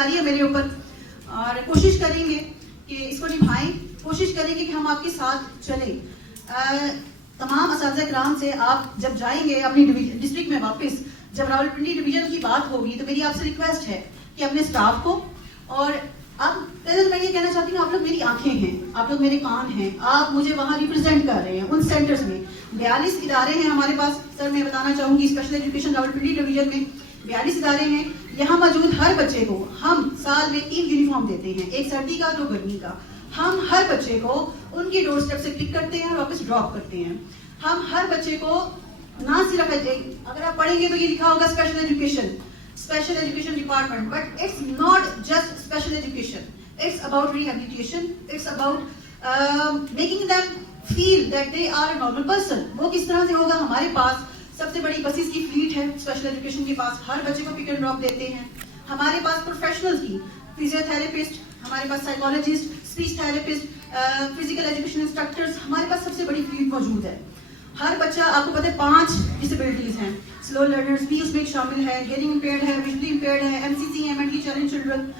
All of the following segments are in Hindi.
जिम्मेदारी है मेरे ऊपर और कोशिश करेंगे कि इसको निभाएं, कोशिश करेंगे कि हम आपके साथ चलें। तमाम असातिज़ा किराम से आप जब जाएंगे अपनी डिस्ट्रिक्ट में वापस, जब रावलपिंडी डिवीजन की बात होगी तो मेरी आपसे रिक्वेस्ट है कि अपने स्टाफ को और अब पहले तो मैं ये कहना चाहती हूँ, आप लोग मेरी आंखें हैं, आप लोग मेरे कान हैं, आप मुझे वहाँ रिप्रेजेंट कर रहे हैं उन सेंटर्स में। 42 इदारे हैं हमारे पास। सर मैं बताना चाहूंगी स्पेशल एजुकेशन रावलपिंडी डिवीजन में 42 इदारे हैं। यहाँ मौजूद हर बच्चे को हम साल में 3 यूनिफॉर्म देते हैं, एक सर्दी का दो गर्मी का। हम हर बच्चे को उनके डोर स्टेप से पिक करते हैं और वापस ड्रॉप करते हैं। हम हर बच्चे को ना सिर्फ अगर आप पढ़ेंगे तो ये लिखा होगा special education department, but it's not just special education, it's about rehabilitation, it's about making them feel that they are a normal person. वो किस तरह से होगा? हमारे पास सबसे बड़ी बसेस की फ्लीट है स्पेशल एजुकेशन के पास, हर बच्चे को पिक एंड ड्रॉप देते हैं। हमारे पास प्रोफेशनल्स की फिजियोथेरेपिस्ट, हमारे पास psychologist, speech therapist, physical education instructors, हमारे पास सबसे बड़ी फ्लीट मौजूद है। हर बच्चा, आपको पता है 5 डिसेबिलिटीज हैं, स्लो लर्नर्स भी उसमें शामिल है, हियरिंग इम्पेयर्ड है, विजुअली इम्पेयर्ड है, एमसीसी है, मेंटली चैलेंज चिल्ड्रन।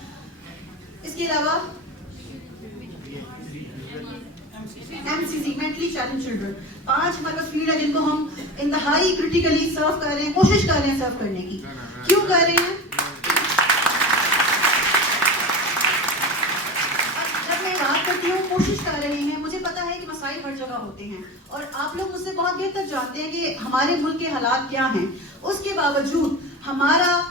इसके अलावा एमसीसी मेंटली चैलेंज चिल्ड्रन, 5 हमारे पास फील्ड है जिनको हम इंतहाई क्रिटिकली सर्व कर रहे हैं, कोशिश कर रहे हैं सर्व करने की। क्यों कर रहे हैं? जब मैं बात करती हूँ कोशिश कर रहे हैं, मुझे पता है कि मसाइल हर जगह होते हैं और आप लोग मुझसे बहुत बेहतर जानते हैं कि हमारे मुल्क के हालात क्या हैं। उसके बावजूद हमारा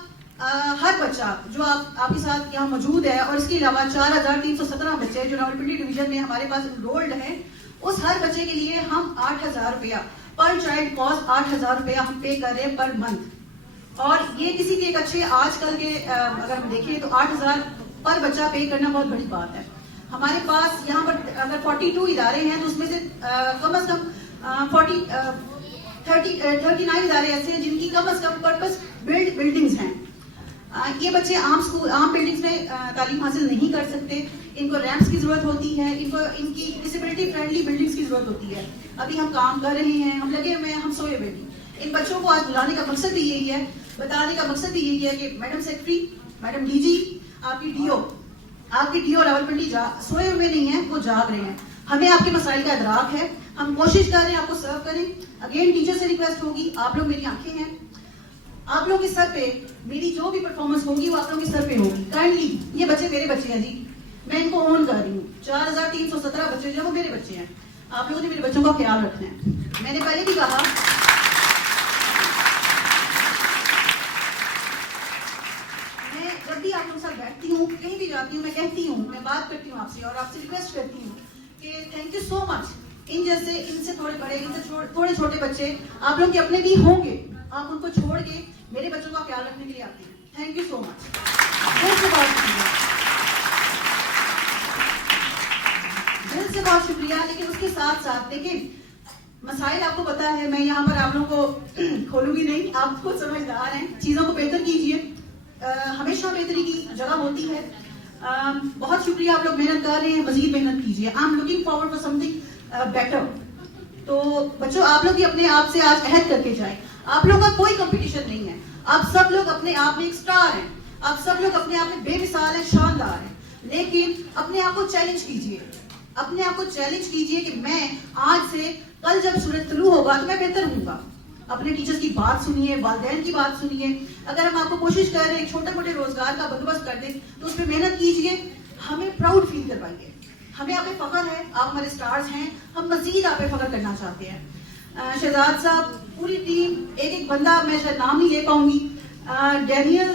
हर बच्चा जो आपके साथ यहाँ मौजूद है और इसके अलावा 4317 बच्चे जो रावलपिंडी डिवीजन में हमारे पास एनरोल्ड हैं, उस हर बच्चे के लिए हम 8000 रुपया पर चाइल्ड कॉस्ट 8000 रुपया हम पे कर रहे हैं पर मंथ। और ये किसी के एक अच्छे आजकल के अगर हम देखें तो 8000 पर बच्चा पे करना बहुत बड़ी बात है। हमारे पास यहाँ पर अगर 42 इदारे हैं तो उसमें से कम अज कम 39 इदारे ऐसे हैं जिनकी कम अज कम पर्पस बिल्ड बिल्डिंग्स हैं। ये बच्चे आम बिल्डिंग्स में तालीम हासिल नहीं कर सकते, इनको रैंप्स की जरूरत होती है, इनकी डिसेबिलिटी फ्रेंडली बिल्डिंग्स की जरूरत होती है। अभी हम काम कर रहे हैं, हम लगे हुए हैं, हम सोए हुए नहीं। इन बच्चों को आज बुलाने का मकसद भी यही है, बताने का मकसद भी यही है कि मैडम सेक्रेटरी, मैडम डीजी, आपकी डीओ रावलपिंडी सोए हुए नहीं है, वो जाग रहे हैं। हमें आपके मसाइल का इदराक है, हम कोशिश कर रहे हैं आपको सर्व करें। अगेन टीचर से रिक्वेस्ट होगी, आप लोग मेरी आंखें हैं, आप लोगों के सर पे मेरी जो भी परफॉर्मेंस होगी वो आप लोगों के सर पे होगी। काइंडली, ये बच्चे मेरे बच्चे हैं जी, मैं इनको ओन कर रही हूँ। 4317 बच्चे जो वो मेरे बच्चे हैं, आप लोगों ने मेरे बच्चों का ख्याल रखना है। मैंने पहले भी कहा, मैं जब भी आप लोगों के साथ बैठती हूँ, कहीं भी जाती हूँ, मैं कहती हूँ, मैं बात करती हूँ आपसे और आपसे रिक्वेस्ट करती हूँ कि थैंक यू सो मच। इनसे थोड़े बड़े, इनसे थोड़े छोटे बच्चे आप लोग के अपने भी होंगे, आप उनको छोड़ के मेरे बच्चों का ख्याल रखने के लिए आते हैं। थैंक यू सो मच, दिल से बहुत शुक्रिया। लेकिन उसके साथ साथ देखिए, मसाइल आपको पता है, मैं यहाँ पर आप लोगों को खोलूंगी नहीं, आप खुद समझदार हैं, चीजों को बेहतर कीजिए। हमेशा बेहतरी की जगह होती है। बहुत शुक्रिया, आप लोग मेहनत कर रहे हैं, मजीद मेहनत कीजिए। I am looking forward for something better. तो बच्चों, आप लोग भी अपने आप से आज अहद करके जाएं। आप लोगों का कोई कंपटीशन नहीं है, आप सब लोग अपने आप में एक स्टार हैं, आप सब लोग अपने आप में बेमिसाल हैं, शानदार हैं। लेकिन अपने आप को चैलेंज कीजिए, अपने आप को चैलेंज कीजिए कि मैं आज से कल जब सूरज तुलू होगा तो मैं बेहतर होऊंगा। अपने टीचर्स की बात सुनिए, वालिदैन की बात सुनिए। अगर हम आपको कोशिश कर रहे हैं एक छोटे मोटे रोजगार का बंदोबस्त कर दें तो उस पर मेहनत कीजिए, हमें प्राउड फील करवाइए। हमें आप पे फख्र है, आप हमारे स्टार्स हैं, हम मजीद आप पे फख्र करना चाहते हैं। शहजाद साहब, पूरी टीम, एक एक बंदा मैं शायद नाम नहीं ले पाऊंगी,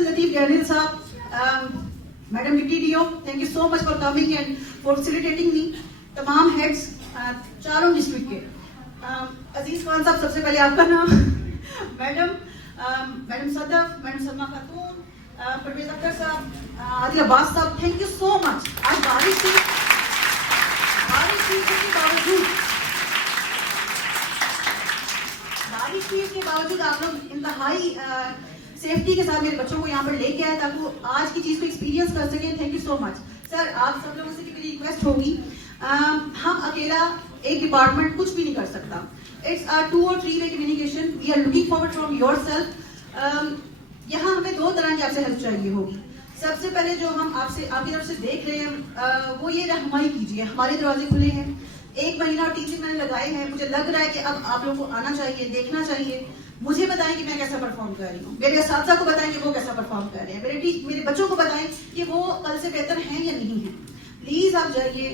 लतीफ डैनियल साहब, madam deputy DO, thank you so much for coming and for facilitating me. तमाम हेड्स चारों डिस्ट्रिक्ट के, अजीज खान साहब सबसे पहले आपका नाम, मैडम सदफ, मैडम सलमा खातून, परवेज अख्तर साहब, आदिल अब्बास साहब, थैंक यू सो मच। आज बारिश के बावजूद आप लोग इंतहाई सेफ्टी के साथ मेरे बच्चों को यहाँ पर लेके आए ताकि वो आज की चीज को एक्सपीरियंस कर सके। Thank you so much sir. आप सब लोगों से मेरी रिक्वेस्ट होगी, हम अकेला एक डिपार्टमेंट कुछ भी नहीं कर सकता। It's a 2 or 3 way communication. We are looking forward from yourself. यहाँ हमें 2 तरह की आपसे हेल्प चाहिए होगी। सबसे पहले जो हम आपसे आपकी तरफ से देख रहे हैं वो ये रहनुमाई कीजिए। हमारे दरवाजे खुले हैं, 1 महीना और 3 दिन मैंने लगाए हैं। मुझे लग रहा है कि अब आप लोगों को आना चाहिए, देखना चाहिए। मुझे बताएं कि मैं कैसा परफॉर्म कर रही हूँ, मेरे असातिज़ा को बताएं कि वो कैसा परफॉर्म कर रहे हैं, मेरे बच्चों को बताएं कि वो कल से बेहतर हैं या नहीं है। प्लीज आप जाइए,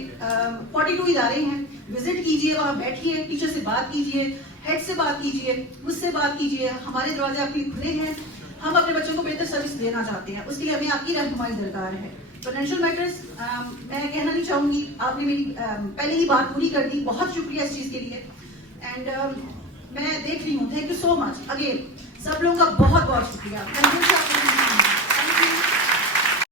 42 इदारे हैं, विजिट कीजिए, वहाँ बैठिए, टीचर से बात कीजिए, हेड से बात कीजिए, मुझसे बात कीजिए। हमारे दरवाजे आपके खुले हैं, हम अपने बच्चों को बेहतर सर्विस देना चाहते हैं, उसके लिए हमें आपकी रहनुमाई दरकार है। फाइनेंशियल मैटर्स मैं कहना नहीं चाहूंगी, आपने मेरी पहले ही बात पूरी कर दी, बहुत शुक्रिया इस चीज के लिए। एंड मैं देख रही हूँ, thank you so much again, सब लोगों का बहुत बहुत शुक्रिया।